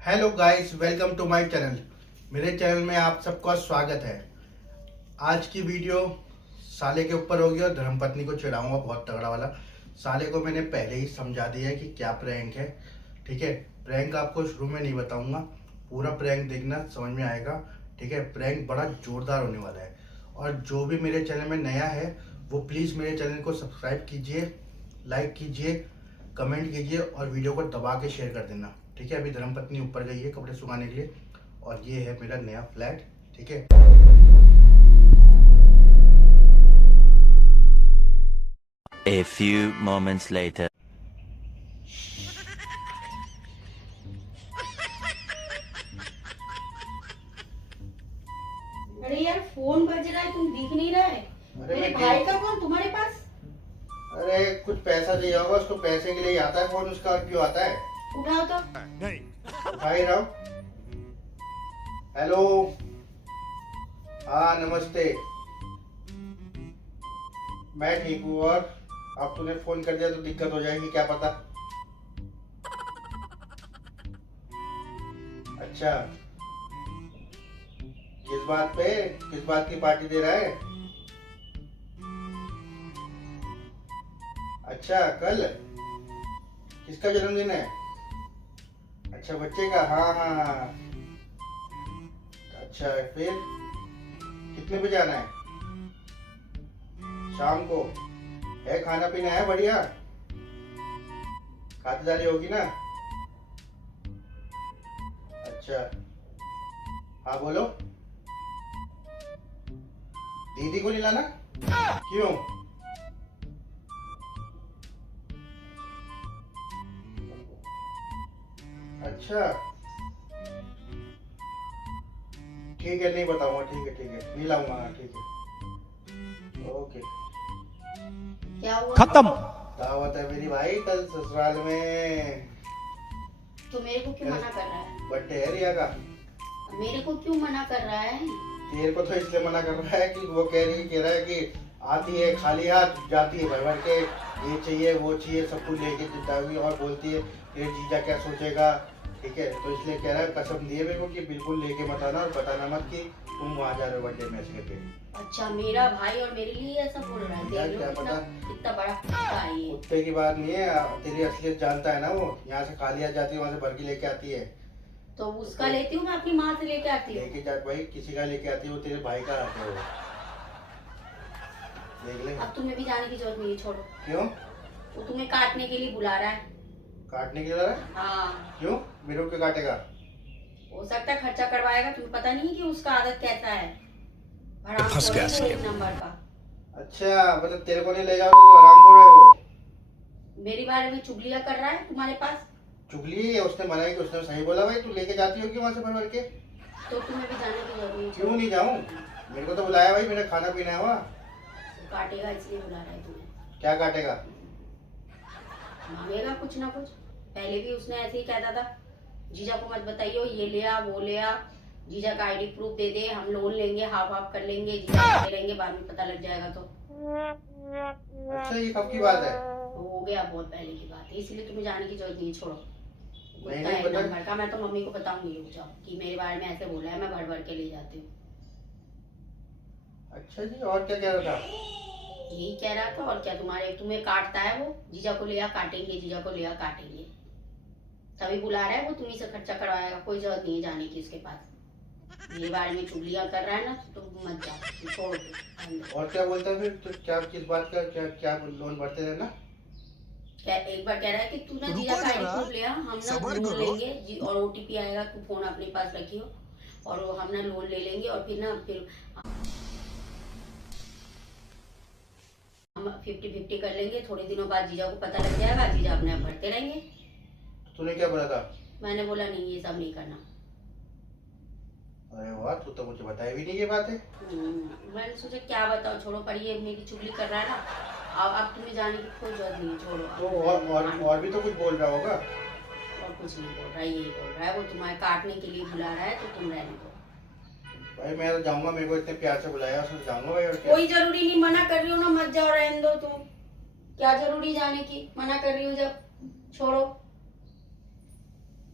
Hello guys, welcome to my channel. मेरे channel में आप सबका स्वागत है। आज की वीडियो साले के ऊपर होगी और धर्मपत्नी को चिढ़ाऊंगा बहुत तगड़ा वाला। साले को मैंने पहले ही समझा दिया है कि क्या प्रैंक है, ठीक है। प्रैंक आपको शुरू में नहीं बताऊंगा, पूरा प्रैंक देखना, समझ में आएगा, ठीक है। प्रैंक बड़ा जोरदार होने वाला है। और जो भी मेरे चैनल में नया है वो प्लीज़ मेरे चैनल को सब्सक्राइब कीजिए, लाइक कीजिए, कमेंट कीजिए और वीडियो को दबा के शेयर कर देना, ठीक है। अभी धर्मपत्नी ऊपर गई है कपड़े सुखाने के लिए और ये है मेरा नया फ्लैट, ठीक है। A few moments later. अरे यार फोन बज रहा है, तुम दिख नहीं रहा है। मेरे भाई का फोन तुम्हारे पास? अरे कुछ पैसा चाहिए होगा उसको, पैसे के लिए ही आता है फोन उसका, और क्यों आता है? उठाओ तो। भाई राव, हेलो, हाँ नमस्ते, मैं ठीक हूँ। और अब तूने फोन कर दिया तो दिक्कत हो जाएगी, क्या पता। अच्छा, किस बात पे, किस बात की पार्टी दे रहा है? अच्छा, कल किसका जन्मदिन है? अच्छा, बच्चे का। हाँ हाँ हाँ। अच्छा, फिर कितने बजे आना है? शाम को है, खाना पीना है बढ़िया, खातिरदारी होगी ना? अच्छा, हाँ बोलो। दीदी को नहीं लाना? क्यों? अच्छा, ठीक है, नहीं बताऊंगा, ठीक है ठीक है, नहीं लाऊंगा, हाँ ठीक है, ओके। क्या हुआ? खत्म। दावत है मेरी भाई कल ससुराल में। तो मेरे को क्यों मना कर रहा है? बर्थडे है रिया का। मेरे को क्यों मना कर रहा है? तेरे को तो इसलिए मना कर रहा है कि वो कह रहा है कि आती है खाली हाथ, जाती है भर भर के, ये चाहिए वो चाहिए सब कुछ लेके जितावी, और बोलती है ये जीजा क्या सोचेगा, ठीक है। तो इसलिए कह रहा है, कसम दिए मेरे को कि बिल्कुल लेके मत आना और बताना मत कि तुम वहाँ जा रहे हो बर्थडे में इसके पे। अच्छा, मेरा भाई और मेरे लिए ऐसा बोल रहा है? यार, देख लो क्या कितना पता। कितना बड़ा कुत्ता है ये। कुत्ते की बात नहीं है, तेरी असलियत जानता है ना वो। यहाँ से खाली हाथ जाती है, वहाँ से भर के लेके आती है। तो उसका लेती हूँ, मैं अपनी माँ से लेके आती हूँ। लेके जा भाई, किसी का लेके आती है, वो तेरे भाई का आता है वो, देख ले। अब तुम्हें भी जाने की जरूरत नहीं है, छोड़ो। क्यों? वो तुम्हें काटने के लिए बुला रहा है। काटने के लिए? हाँ। क्यों? मेरे को क्यों काटेगा? हो सकता है खर्चा करवाएगा, तुम्हें पता नहीं कि उसका आदत कैसा है। फंस गया हरामखोर है वो, एक नंबर का। अच्छा, मतलब तेरे को नहीं ले जाओ तो हरामखोर है वो? मेरे बारे में चुगलियां कर रहा है तुम्हारे पास। चुगली है? उसने मना है कि उसने सही बोला भाई, तू लेके जाती होगी वहाँ से भर भर के। तो तुम्हें भी जाने की जरूरत नहीं है। क्यों नहीं जाऊँ? मेरे को तो बुलाया भाई, मेरा खाना पीना है वहाँ। काटेगा इसलिए बुला रहा है तुम्हें। क्या काटेगा? मांगेगा कुछ ना कुछ। पहले भी उसने ऐसे ही कहता था, जीजा को मत बताइयो, ये ले आ वो ले आ, जीजा का आईडी प्रूफ दे दे, हम लोन लेंगे, हाफ हाफ कर लेंगे, जीजा करते रहेंगे, बाद में पता लग जाएगा तो। अच्छा, ये कब की बात है? तो हो गया, बहुत पहले की बात है, इसलिए तुम्हें जाने की जरूरत नहीं है, छोड़ो। नहीं, कुत्ता है पता। नंबर का। मैं तो मम्मी को बताऊंगी, रुक जाओ, कि मेरे बारे में ऐसे बोला है, मैं भर भर के ले जाती हूँ। अच्छा जी, और क्या कह रहा था? यही कह रहा था, और क्या। तुम्हें काटता है वो, जीजा को लिया काटेंगे, जीजा को लिया काटेंगे, तभी बुला रहा है वो। तुम्ही से खर्चा करवाएगा, कोई जरूरत नहीं है जाने की उसके पास। मेरे बारे में चुगलियां कर रहा है ना, तो मत जाओ, छोड़ो तो। और क्या बोलता है फिर? तो क्या, किस बात का, क्या क्या लोन भरते रहना? क्या एक बार कह रहा है कि तू ना जीजा का आईडी प्रूफ ले आ, हम ना लोन लेंगे, और ओटीपी आएगा, तू फोन अपने पास रखियो, और वो हम ना लोन ले लेंगे, और फिर हम 50-50 कर लेंगे। थोड़े दिनों बाद जीजा को पता लग जाएगा, जीजा अपने आप भरते रहेंगे। तूने क्या बोला था? मैंने बोला नहीं, ये सब नहीं करना। अरे वाह, तू तो मुझे बताई भी नहीं ये बात है। मैंने सोचा क्या बताओ, छोड़ो, पर ये मेरी चुगली कर रहा है ना। अब तुम्हें जाने की कोई जरूरत नहीं है, छोड़ो। तो और भी तो कुछ बोल रहा होगा। और कुछ नहीं बोल रहा है, यही बोल रहा है वो, तुम्हारे काटने के लिए बुला रहा है, तो तुम रहने दो। भाई मैं तो जाऊंगा, मेरे को इतने प्यार से बुलाया, उसमें जाऊंगा भाई, और क्या। कोई जरूरी नहीं, मना कर रही हो ना, मत जाओ, रहने दो तुम। क्या जरूरी जाने की, मना कर रही हो जब, छोड़ो।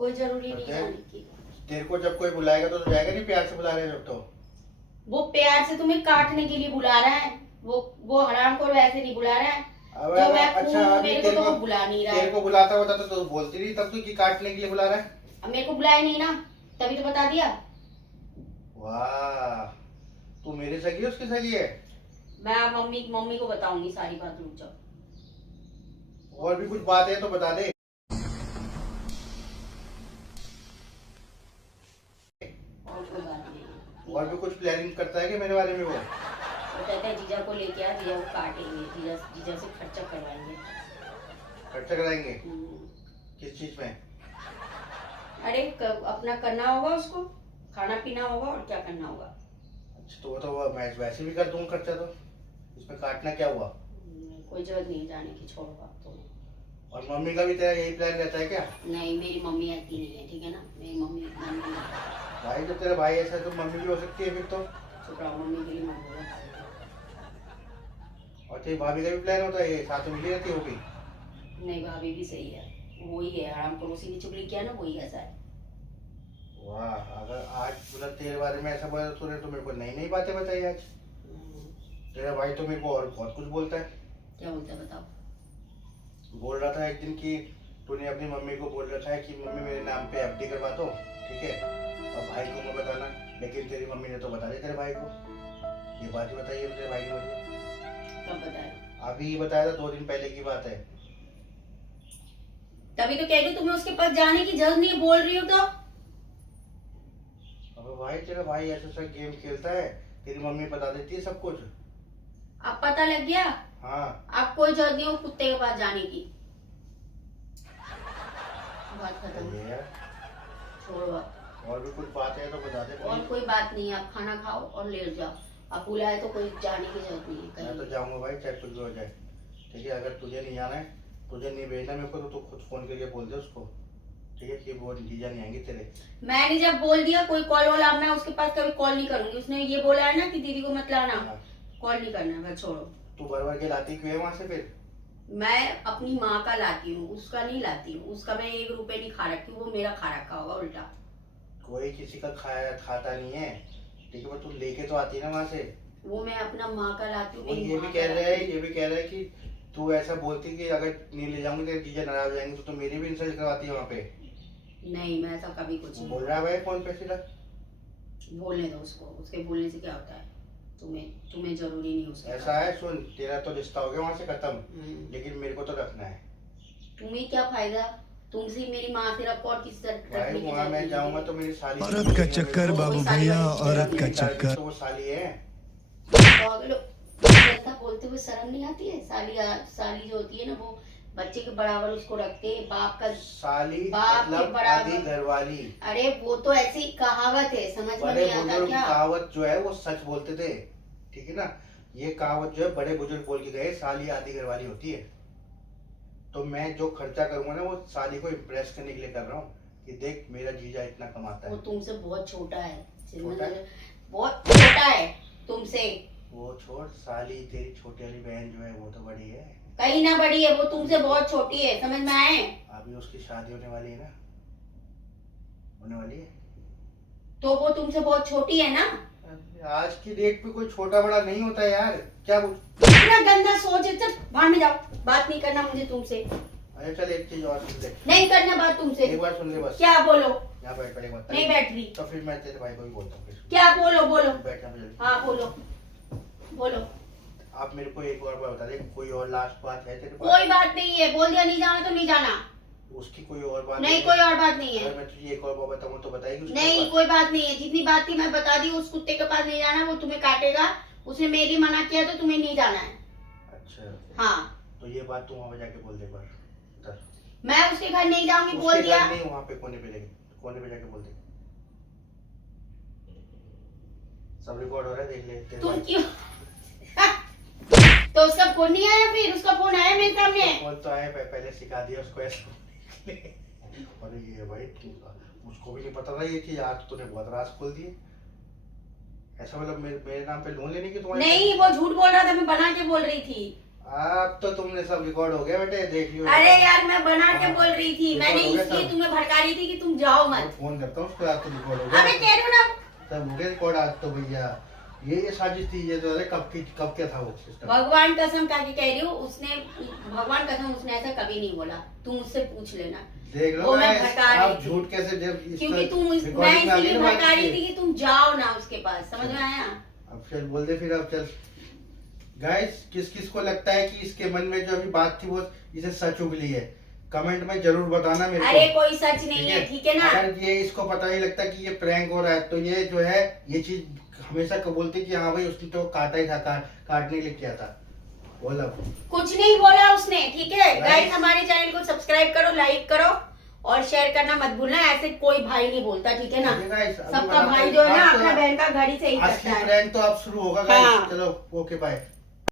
कोई जरूरी नहीं अच्छा। जाने की। तेरे को जब कोई बुलाएगा तो जाएगा नहीं, प्यार से बुला रहे हैं जब तो। वो प्यार से तुम्हें काटने के लिए बुला रहा है, वो हराम को वैसे नहीं बुला रहा है। अब जो मैं अच्छा, हूँ, अभी मेरे को तेरे तो को वो बुला नहीं रहा तेरे है। को बुलाता होता तो तू बोलती नहीं, तब तू कि काटने के लिए बुला रहा है। अब मेरे को बुलाया नहीं ना, तभी तो बता दिया। वाह, तू मेरी सगी है उसकी सगी है? मैं अब मम्मी को बताऊंगी सारी बात, रुक जाओ। और भी कुछ बात है तो बता दे। और कोई बात नहीं। और भी कुछ प्लानिंग करता है कि मेरे बारे में वो? वो कहता है जीजा को लेके आ, जीजा को काटेंगे, जीजा से खर्चा करवाएंगे। खर्चा कराएंगे? हम्म। किस चीज में? अरे अपना करना होगा उसको, खाना पीना होगा और क्या करना होगा। अच्छा, तो वो मैं वैसे भी कर दूंगा खर्चा, तो इसमें काटना क्या हुआ? कोई जरूरत नहीं जाने की, छोड़ो बात तो। और मम्मी का भी तेरा यही प्लान रहता है क्या? नहीं, मेरी मम्मी ऐसी नहीं है, ठीक है ना। मेरी मम्मी भाई जब तेरा भाई ऐसा है तो मम्मी भी हो सकती है फिर तो। चुप रहो, मम्मी के लिए मत बोलो। और तेरी भाभी का भी प्लान होता है, ये साथ में मिली रहती होगी। नहीं, भाभी भी सही है, वही है हराम पड़ोसी ने चुगली किया ना, वही ऐसा है। वाह, अगर आज मतलब तेरे बारे में ऐसा बोला तूने तो मेरे को नई नई बातें बताई आज। तेरा भाई तो मेरे को और बहुत कुछ बोलता है। क्या बोलता है बताओ। बोल रहा था एक दिन कि तूने अपनी मम्मी को बोल रखा है कि मम्मी मेरे नाम पे एफडी करवा दो, ठीक है, और भाई को मैं बताना। लेकिन तेरी मम्मी ने तो बता दिया तेरे भाई को। ये बात ही बताइए तेरे भाई ने मुझे। कब बताया? अभी ही बताया था, 2 दिन पहले की बात है। तभी तो कह रही हूँ, तुम्हें उसके पास जाने की जरूरत नहीं है, बोल रही हो तो। अब भाई तेरा भाई ऐसा सा गेम खेलता है, तेरी मम्मी बता देती है सब कुछ। अब पता लग गया। हाँ, अब कोई जरूरत नहीं हो कुत्ते के पास जाने की। बात खत्म, ये है। छोड़ो अब। और भी कुछ बात है तो बता दे। और कोई बात नहीं है, आप खाना खाओ और लेट जाओ। अब बुलाए तो कोई जाने की जरूरत नहीं है मैं कहीं। तो जाऊंगा भाई, चाहे कुछ भी हो जाए, ठीक है। अगर तुझे नहीं आना है, तुझे नहीं भेजना मेरे को, तो तू खुद फोन करके बोल दे उसको, ठीक है, कि वो जीजा नहीं आएंगे तेरे। मैंने जब बोल दिया कोई कॉल वाला, अब मैं उसके पास कभी कॉल नहीं करूंगी। उसने ये बोला है ना कि दीदी को मत लाना, हाँ। कॉल नहीं करना है, बस छोड़ो। तू भर के लाती क्यों है वहां से फिर? मैं अपनी माँ का लाती हूँ, उसका नहीं लाती हूँ। उसका मैं 1 रुपए नहीं खा रखी हूँ, वो मेरा खा रखा होगा उल्टा। कोई किसी का खाया खाता नहीं है, ठीक है, पर तू लेके तो आती है ना वहां से। वो मैं अपना माँ का लाती हूँ। वो मेरी ये माँ भी का कह रहे लाती हैं, ये भी कह रहे हैं कि तू ऐसा बोलती कि अगर नहीं ले जाऊंगी तेरे जीजा नाराज हो जाएंगे, तो मेरी भी इंसल्ट करवाती है वहाँ पे। हूँ। नहीं, मैं ऐसा कभी कुछ नहीं। बोल रहा है भाई फोन पे सीधा। बोलने दो उसको, उसके बोलने से क्या होता है। तुम्हें जरूरी नहीं उसके ऐसा है, सुन, तेरा तो रिश्ता हो गया वहां से खत्म, पास। लेकिन मेरे को तो रखना है। तुम्हें क्या फायदा, तुमसे मेरी माँ से रखो और किसी तरह भाई रखने की वहाँ जरूरत मैं नहीं जाऊंगा है। तो मेरी साली औरत का चक्कर बाबू भैया, औरत का चक्कर। तो वो साली है। पागल हो, ऐसा बोलते हुए शर्म नहीं आती है। साली जो होती है ना, वो बच्चे के बराबर उसको रखते हैं, बाप का। साली बाप के मतलब बराबर। आधी घरवाली। अरे वो तो ऐसी कहावत है, समझ में बड़े नहीं आता बुजुर्ग क्या। कहावत जो है वो सच बोलते थे, ठीक है ना। ये कहावत जो है बड़े बुजुर्ग बोल के गए, साली आधी घरवाली होती है। तो मैं जो खर्चा करूंगा ना, वो साली को इम्प्रेस करने के लिए कर रहा हूँ कि देख मेरा जीजा इतना कमाता वो है। तुमसे बहुत छोटा है, छोटा है? बहुत छोटा है तुमसे। वो छोड़, साली तेरी छोटी वाली बहन जो है वो तो बड़ी है। कहीं ना बड़ी है, वो तुमसे बहुत छोटी है, समझ में आए। अभी उसकी शादी होने वाली है ना, होने वाली है। तो वो तुमसे बहुत छोटी है ना। आज की डेट पे कोई छोटा बड़ा नहीं होता यार, क्या इतना गंदा सोच है, चल बाहर में जाओ, बात नहीं करना मुझे तुमसे। अरे चल एक चीज और सुन ले, नहीं करना बात तुमसे। एक बार सुन ले बस। क्या बोलो। यहाँ बैठ पड़े मत। नहीं बैठ रही। तो फिर मैं तेरे भाई को भी बोलता हूँ फिर। क्या बोलो बोलो। बैठना मुझे। हाँ बोलो बोलो। आप मेरे को एक और बात बता दे, कोई और लास्ट बात है तेरे पास? कोई बात नहीं है, बोल दिया नहीं जाना तो नहीं जाना। उसकी कोई और बात नहीं, कोई और बात नहीं है। अगर मैं तुझे एक और बात बताऊँ तो बताएगी उसके नहीं, पास? कोई बात नहीं है, जितनी बात थी मैं बता दी। उस कुत्ते के पास नहीं जाना, वो तुम्हें काटेगा। उसने मेरी मना किया तो तुम्हें नहीं जाना है। अच्छा हाँ, तो ये बात तू वहाँ पे जाके बोल दे एक बार उधर। मैं उसके घर नहीं जाऊंगी, बोल उसके दिया। घर नहीं, वहाँ पे कोने पे लेके, कोने पे जाके बोल दे। सब रिकॉर्ड हो रहा है, देख ले तेरे तुम भाई। क्यों तो उसका फोन नहीं आया, फिर उसका फोन आया मेरे सामने। कॉल तो आया, पहले सिखा दिया उसको ऐसा। अरे ये भाई उसको भी नहीं पता था ये चीज, आज तूने बहुत राज खोल दिए। ऐसा मतलब मेरे नाम पे लोन लेने की तुम्हारी? नहीं, वो झूठ बोल रहा था, मैं बना के बोल रही थी। अब तो तुमने सब रिकॉर्ड हो गया बेटे, देख लियो। अरे यार मैं बना के हाँ। बोल रही थी, रिकॉर्ड मैंने हो गया इसलिए सब। तुम्हें भड़का रही थी कि तुम जाओ मैं मत। फोन करता हूँ उसको, आज तो रिकॉर्ड हो गया। अबे कह रही हूँ ना, सब हो गया रिकॉर्ड आज तो भैया। ये साजिश थी, ये तो अरे कब क्या था वो सिस्टम। भगवान कसम खा के कह रही हूँ, उसने भगवान कसम उसने ऐसा कभी नहीं बोला, तुम उससे पूछ लेना। देख लो वो मैं guys, भड़का रही आप थी। झूठ कैसे जब इस क्योंकि पर तुम मैं recording में आ गई इसलिए ना बात भड़का रही ये। थी कि तुम जाओ ना उसके पास, समझ में आया? अब चल बोल दे फिर, अब चल। गाइस किस किस को लगता है कि इसके मन में जो अभी बात थी वो इसे सच उगली है, कमेंट में जरूर बताना मेरे अरे को। कोई सच नहीं है, ठीक है ना? अगर ये इसको पता नहीं लगता कि ये प्रैंक हो रहा है, तो ये जो है ये चीज हमेशा बोलती कि हाँ भाई उसने तो काटा ही था, काटने लेके किया था। बोला कुछ नहीं बोला उसने, ठीक है? Guys, गाइस हमारे चैनल को सब्सक्राइब करो, लाइक करो और शेयर करना मत भूलना। ऐसे कोई भाई नहीं बोलता, ठीक है ना? सबका भाई जो है ना अपना बहन का घर ही सही करता असली है। प्रैंक तो अब शुरू होगा हाँ। गाइस। चलो ओके बाय।